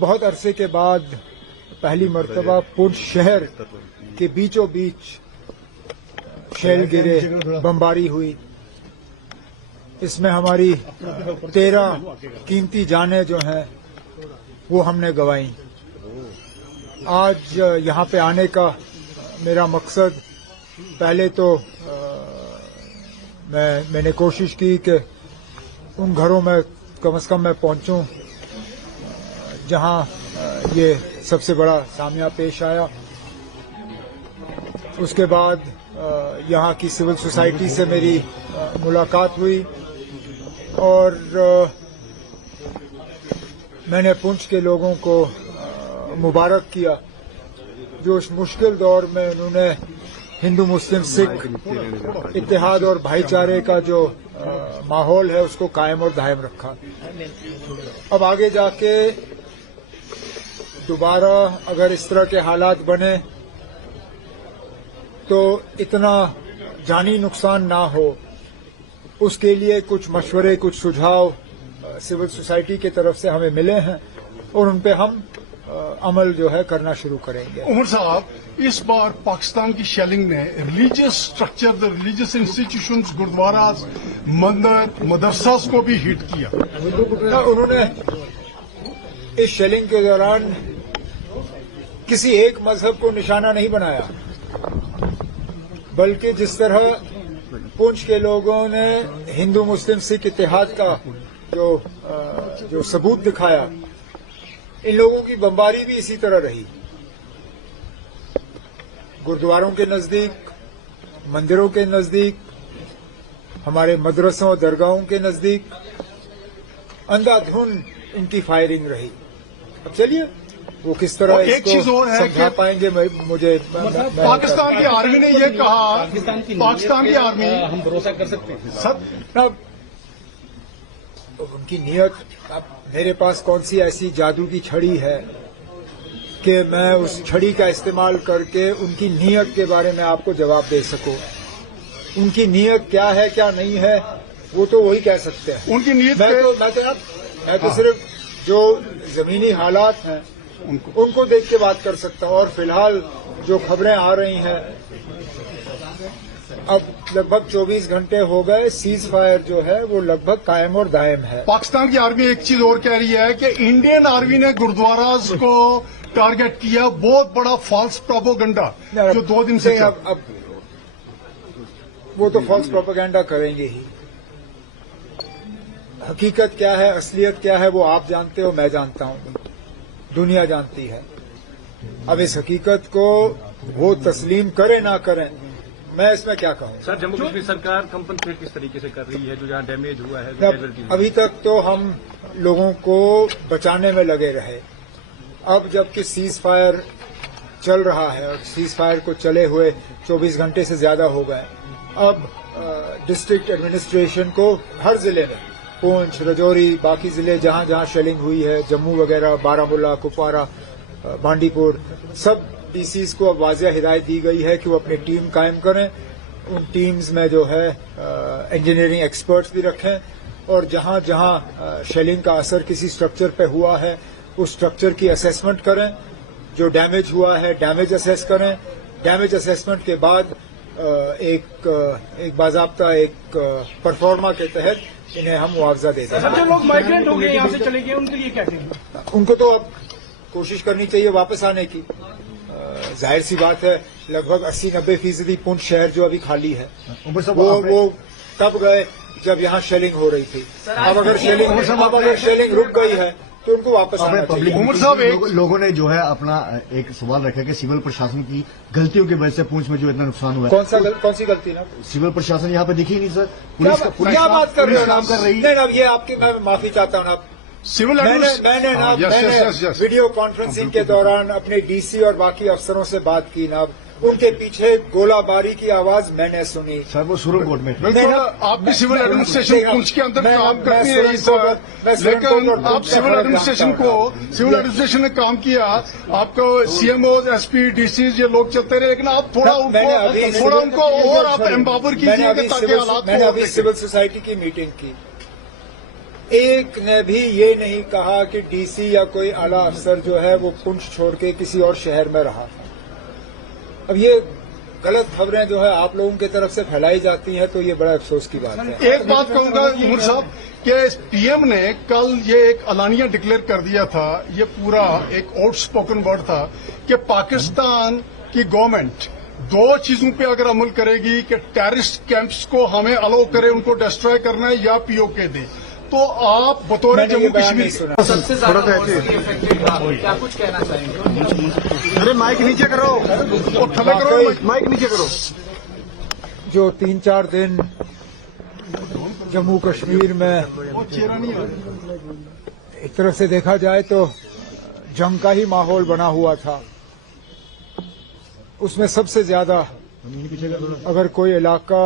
بہت عرصے کے بعد پہلی مرتبہ پونچھ شہر کے بیچوں بیچ شیل گرے، بمباری ہوئی. اس میں ہماری 13 قیمتی جانیں جو ہیں وہ ہم نے گنوائیں. آج یہاں پہ آنے کا میرا مقصد، پہلے تو میں نے کوشش کی کہ ان گھروں میں کم از کم میں پہنچوں جہاں یہ سب سے بڑا سامیہ پیش آیا. اس کے بعد یہاں کی سول سوسائٹی سے میری ملاقات ہوئی اور میں نے پونچھ کے لوگوں کو مبارک کیا جو اس مشکل دور میں انہوں نے ہندو مسلم سکھ اتحاد اور بھائی چارے کا جو ماحول ہے اس کو قائم اور دائم رکھا. اب آگے جا کے دوبارہ اگر اس طرح کے حالات بنے تو اتنا جانی نقصان نہ ہو، اس کے لیے کچھ مشورے، کچھ سجھاؤ سول سوسائٹی کی طرف سے ہمیں ملے ہیں اور ان پہ ہم عمل جو ہے کرنا شروع کریں گے. عمر صاحب، اس بار پاکستان کی شیلنگ نے ریلیجیس اسٹرکچر، ریلیجیس انسٹیٹیوشنز، گردواراز، مندر، مدرساز کو بھی ہٹ کیا. انہوں نے اس شیلنگ کے دوران کسی ایک مذہب کو نشانہ نہیں بنایا، بلکہ جس طرح پونچھ کے لوگوں نے ہندو مسلم سکھ اتحاد کا جو ثبوت دکھایا، ان لوگوں کی بمباری بھی اسی طرح رہی. گردواروں کے نزدیک، مندروں کے نزدیک، ہمارے مدرسوں اور درگاہوں کے نزدیک اندھا دھند ان کی فائرنگ رہی. اب چلیے وہ کس طرح اس کو سمجھا پائیں گے مجھے. پاکستان کی آرمی نے یہ کہا، پاکستان کی آرمی، ہم بھروسہ کر سکتے ہیں اب ان کی نیت، اب میرے پاس کون سی ایسی جادو کی چھڑی ہے کہ میں اس چھڑی کا استعمال کر کے ان کی نیت کے بارے میں آپ کو جواب دے سکوں. ان کی نیت کیا ہے کیا نہیں ہے وہ تو وہی کہہ سکتے ہیں. ان کی نیت میں تو صرف جو زمینی حالات ہیں ان کو دیکھ کے بات کر سکتا ہوں. اور فی الحال جو خبریں آ رہی ہیں، اب لگ بھگ 24 گھنٹے ہو گئے، سیز فائر جو ہے وہ لگ بھگ قائم اور دائم ہے. پاکستان کی آرمی ایک چیز اور کہہ رہی ہے کہ انڈین آرمی نے گردواراز کو ٹارگٹ کیا. بہت بڑا فالس پروپیگنڈا جو 2 دن سے اب وہ تو فالس پروپیگنڈا کریں گے ہی. حقیقت کیا ہے، اصلیت کیا ہے، وہ آپ جانتے ہو، میں جانتا ہوں، دنیا جانتی ہے. اب اس حقیقت کو وہ تسلیم کریں نہ کریں، میں اس میں کیا کہوں. سر، جموں کشمیر سرکار کمپنسیٹ کس طریقے سے کر رہی ہے جو جہاں ڈیمیج ہوا ہے؟ ابھی تک تو ہم لوگوں کو بچانے میں لگے رہے. اب جب کہ سیز فائر چل رہا ہے اور سیز فائر کو چلے ہوئے 24 گھنٹے سے زیادہ ہو گئے، اب ڈسٹرکٹ ایڈمنسٹریشن کو ہر ضلع میں، پونچھ، رجوری، باقی ضلع جہاں جہاں شیلنگ ہوئی ہے، جموں وغیرہ، بارامولہ، کپوارہ، بانڈی پور، سب ڈی سیز کو اب واضح ہدایت دی گئی ہے کہ وہ اپنی ٹیم قائم کریں. ان ٹیمز میں جو ہے انجینئرنگ ایکسپرٹس بھی رکھیں اور جہاں جہاں شیلنگ کا اثر کسی اسٹرکچر پہ ہوا ہے اس اسٹرکچر کی اسیسمنٹ کریں. جو ڈیمیج ہوا ہے ڈیمیج اسیس کریں. ڈیمیج اسیسمنٹ کے بعد ایک باضابطہ ایک پرفارما کے تحت انہیں ہم معاوضہ دے دیں. جو لوگ مائیگرینٹ ہو گئے یہاں سے چلے گئے ان کے لیے کیا کہیں گے؟ ان کو تو اب کوشش کرنی چاہیے واپس آنے کی. ظاہر سی بات ہے، لگ بھگ 80-90% پونچھ شہر جو ابھی خالی ہے وہ تب گئے جب یہاں شیلنگ ہو رہی تھی. اب اگر شیلنگ رک گئی ہے تو ان کو واپس آنا چاہیے. عمر صاحب، لوگوں نے جو ہے اپنا ایک سوال رکھا کہ سول پرشاسن کی غلطیوں کی وجہ سے پونچھ میں جو اتنا نقصان ہوا ہے. کون سی غلطی نا؟ سول پرشاسن یہاں پہ دکھی نہیں سر. کیا بات کر رہے کام کر رہی ہے؟ اب یہ آپ کی میں معافی چاہتا ہوں. میں نے ویڈیو کانفرنسنگ کے دوران اپنے ڈی سی اور باقی افسروں سے بات کی نا، ان کے پیچھے گولہ باری کی آواز میں نے سنی. سر وہ سرور بورڈ میں آپ بھی سول ایڈمنسٹریشن پونچھ کے اندر کام کرتی ہیں لیکن آپ سول ایڈمنسٹریشن نے کام کیا. آپ کو C M Os, S P, D Cs یہ لوگ چلتے رہے، لیکن آپ تھوڑا ان کو اور آپ امپاور کیجیے تاکہ حالات. میں نے ابھی سول سوسائٹی کی میٹنگ کی. एक ने भी ये नहीं कहा कि डीसी या कोई आला अफसर जो है वो पुंछ छोड़ के किसी और शहर में रहा। अब ये गलत खबरें जो है आप लोगों की तरफ से फैलाई जाती हैं तो ये बड़ा अफसोस की बात है। एक बात कहूंगा उमर साहब कि पीएम ने कल ये एक अलानिया डिक्लेयर कर दिया था, ये पूरा एक आउट स्पोकन वर्ड था कि पाकिस्तान की गवर्नमेंट दो चीजों पे अगर अमल करेगी कि टेररिस्ट कैंप्स को हमें अलाउ करे, उनको डिस्ट्रॉय करना है या पीओके दे, तो आप बतौर मैंने ये जम्मू बयान नहीं कश्मीर सुना। सबसे ज्यादा इफेक्टेड था, क्या कुछ कहना चाहेंगे? अरे माइक नीचे करो, और थले करो माइक नीचे करो। जो 3-4 दिन जम्मू कश्मीर में चेहरा नहीं है। एक तरफ से देखा जाए तो जंग का ही माहौल बना हुआ था। उसमें सबसे ज्यादा अगर कोई इलाका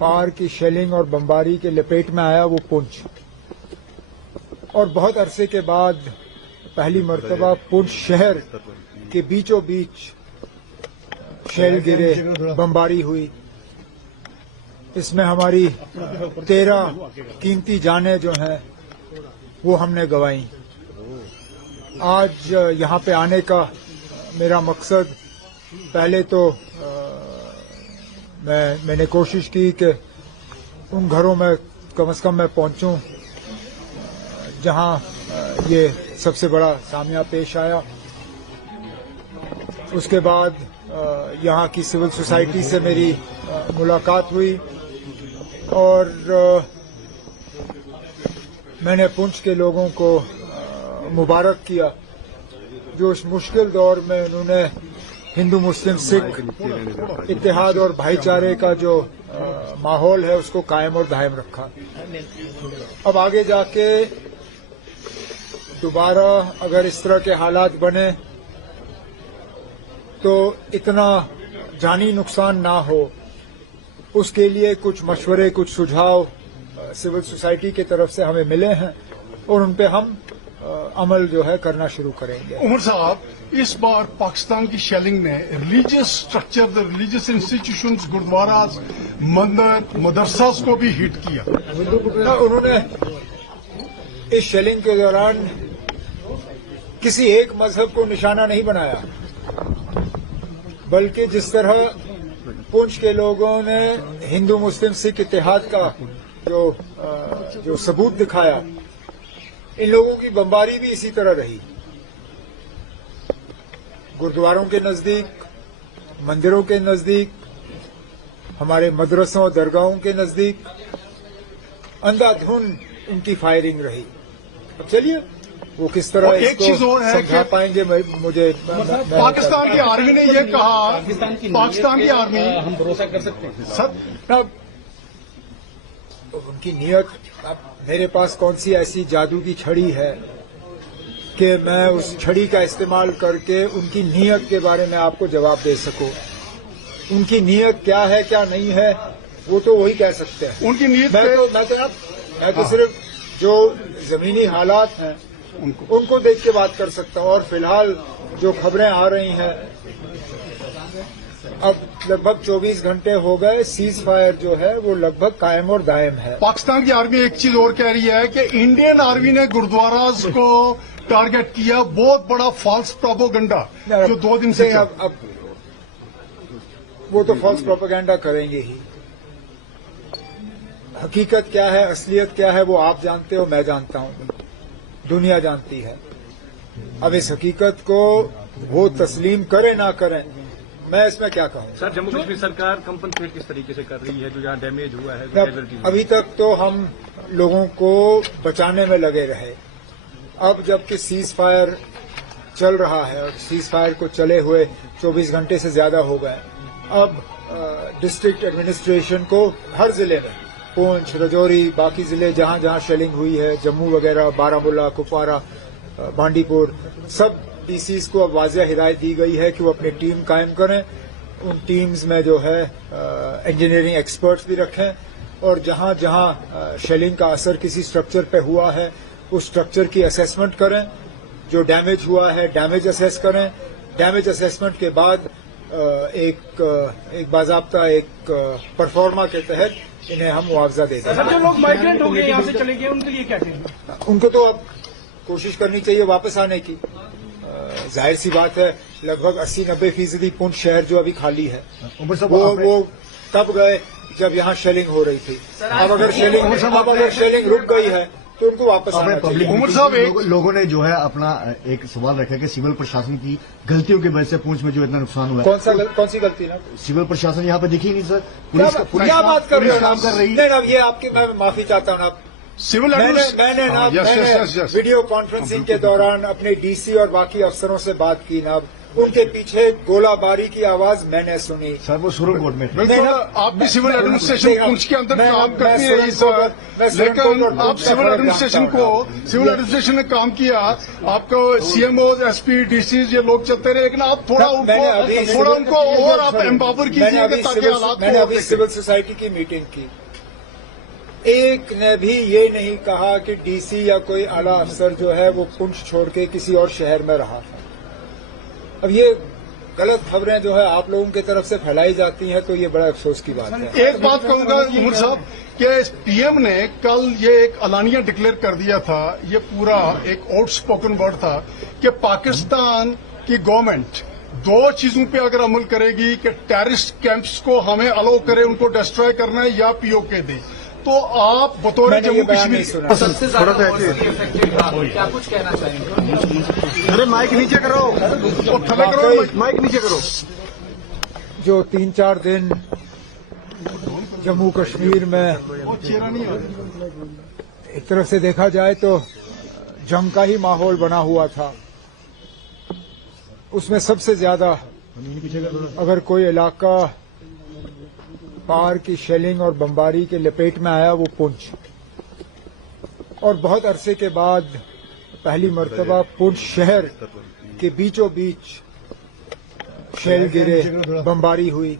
पार की शेलिंग और बमबारी के लपेट में आया वो पुंछ, और बहुत अरसे के बाद पहली मर्तबा पुंछ शहर के बीचों बीच शेल गिरे, बमबारी हुई। इसमें हमारी 13 कीमती जानें जो हैं वो हमने गंवाई। आज यहाँ पे आने का मेरा मकसद, पहले तो मैंने कोशिश की कि उन घरों में कम से कम मैं पहुंचूं जहां ये सबसे बड़ा सामया पेश आया। उसके बाद यहाँ की सिविल सोसाइटी से मेरी मुलाकात हुई और मैंने पुंछ के लोगों को मुबारक किया जो इस मुश्किल दौर में उन्होंने हिंदू मुस्लिम सिख इत्तेहाद और भाईचारे का जो माहौल है उसको कायम और दायम रखा। अब आगे जाके दोबारा अगर इस तरह के हालात बने तो इतना जानी नुकसान ना हो, उसके लिए कुछ मशवरे, कुछ सुझाव सिविल सोसाइटी की तरफ से हमें मिले हैं और उन पे हम अमल जो है करना शुरू करेंगे। उमर साहब, इस बार पाकिस्तान की शेलिंग ने religious structure, the religious institutions, gurdwaras, मंदिर, मदरसास को भी हिट किया। उन्होंने इस शेलिंग के दौरान किसी एक मजहब को निशाना नहीं बनाया, बल्कि जिस तरह पुंछ के लोगों ने हिंदू मुस्लिम सिख इत्तेहाद का जो सबूत दिखाया, इन लोगों की बमबारी भी इसी तरह रही। गुरुद्वारों के नजदीक, मंदिरों के नजदीक, हमारे मदरसों दरगाहों के नजदीक अंधाधुंध इनकी फायरिंग रही। अब चलिए वो किस तरह एक चीज और है समझा कि पाएंगे मुझे पाकिस्तान की आर्मी ने यह कहा, पाकिस्तान की आर्मी, हम भरोसा कर सकते हैं अब उनकी नीयत, अब मेरे पास कौन सी ऐसी जादू की छड़ी है कि मैं उस छड़ी का इस्तेमाल करके उनकी नीयत के बारे में आपको जवाब दे सकूं। उनकी नीयत क्या है क्या नहीं है वो तो वही कह सकते हैं। उनकी नीयत मैं तो सिर्फ जो जमीनी हालात हैं उनको देख के बात कर सकता हूं। और फिलहाल जो खबरें आ रही हैं, अब लगभग 24 घंटे हो गए, सीज फायर जो है वो लगभग कायम और दायम है। पाकिस्तान की आर्मी एक चीज और कह रही है कि इंडियन आर्मी ने गुरुद्वारास को टारगेट किया। बहुत बड़ा फॉल्स प्रोपोगंडा जो 2 दिन से अब वो तो फॉल्स प्रोपेगेंडा करेंगे ही। हकीकत क्या है, असलियत क्या है वो आप जानते हो, मैं जानता हूं, दुनिया जानती है। अब इस हकीकत को वो तस्लीम करें ना करें, मैं इसमें क्या कहूं। सर, जम्मू कश्मीर सरकार कंपनसेट किस तरीके से कर रही है जो जहां डैमेज हुआ है? अभी तक तो हम लोगों को बचाने में लगे रहे। अब जबकि सीज फायर चल रहा है और सीज फायर को चले हुए 24 घंटे से ज्यादा हो गए, अब डिस्ट्रिक्ट एडमिनिस्ट्रेशन को हर जिले में, पुंछ, राजौरी, बाकी जिले जहां जहां शेलिंग हुई है, जम्मू वगैरह, बारामूला, कुपवारा, बांडीपुर, सब डीसीज को अब वाज़ेह हिदायत दी गई है कि वो अपनी टीम कायम करें। उन टीम्स में जो है इंजीनियरिंग एक्सपर्ट्स भी रखें और जहां जहां शेलिंग का असर किसी स्ट्रक्चर पे हुआ है उस स्ट्रक्चर की असेसमेंट करें। जो डैमेज हुआ है डैमेज असेस करें। डैमेज असेसमेंट के बाद एक बाज़ाब्ता एक परफॉर्मा के तहत इन्हें हम मुआवजा दे दें। सर, जो लोग माइग्रेंट हो गए यहाँ से चले गए उनके लिए क्या कहेंगे? उनको तो अब कोशिश करनी चाहिए वापस आने की। जाहिर सी बात है, लगभग 80-90% पुंछ शहर जो अभी खाली है उमर साहब, वो तब गए जब यहाँ शेलिंग हो रही थी। अब अगर शेलिंग रुक गई है तो उनको वापस आना चाहिए। उमर साहब, लोगों ने जो है अपना एक सवाल रखा कि सिविल प्रशासन की गलतियों की वजह से पुंछ में जो इतना नुकसान हुआ है। कौन सी गलती ना? सिविल प्रशासन यहाँ पे दिखी नहीं सर। क्या बात कर रहे हो? काम कर रही है। नहीं, अब ये आपकी मैं माफी चाहता हूँ ना। सिविल मैंने वीडियो कॉन्फ्रेंसिंग के दौरान अपने डीसी और बाकी अफसरों से बात की ना, उनके पीछे गोलाबारी की आवाज मैंने सुनी। सर वो सुरनकोट में थे। बिल्कुल, आप भी सिविल एडमिनिस्ट्रेशन पुंछ के अंदर काम करती है लेकिन आप सिविल एडमिनिस्ट्रेशन ने काम किया, आपको सीएमओ, एसपी, डीसी ये लोग चलते रहे, लेकिन आप थोड़ा उनको और आप एम्पावर कीजिए ताकि हालात। मैंने अभी सिविल सोसाइटी की मीटिंग की, एक ने भी ये नहीं कहा कि डीसी या कोई आला अफसर जो है वो पुंछ छोड़ के किसी और शहर में रहा था। अब ये गलत खबरें जो है आप लोगों की तरफ से फैलाई जाती हैं तो ये बड़ा अफसोस की बात है। एक बात कहूंगा उमर साहब कि पीएम ने कल ये एक अलानिया डिक्लेयर कर दिया था, ये पूरा एक आउटस्पोकन वर्ड था कि पाकिस्तान की गवर्नमेंट दो चीजों पे अगर अमल करेगी कि टेररिस्ट कैंप्स को हमें अलाउ करे, उनको डिस्ट्रॉय करना है या पीओके दे, तो आप बतौर जम्मू कश्मीर सबसे ज्यादा इफेक्टेड था, क्या कुछ कहना चाहेंगे? अरे माइक नीचे करो, थले करो, माइक नीचे करो। जो 3-4 दिन जम्मू कश्मीर में एक तरफ से देखा जाए तो जंग का ही माहौल बना हुआ था, उसमें सबसे ज्यादा अगर कोई इलाका पार की शेलिंग और बमबारी के लपेट में आया वो पुंछ, और बहुत अरसे के बाद पहली मर्तबा पुंछ शहर के बीचों बीच शेल गिरे, बमबारी हुई।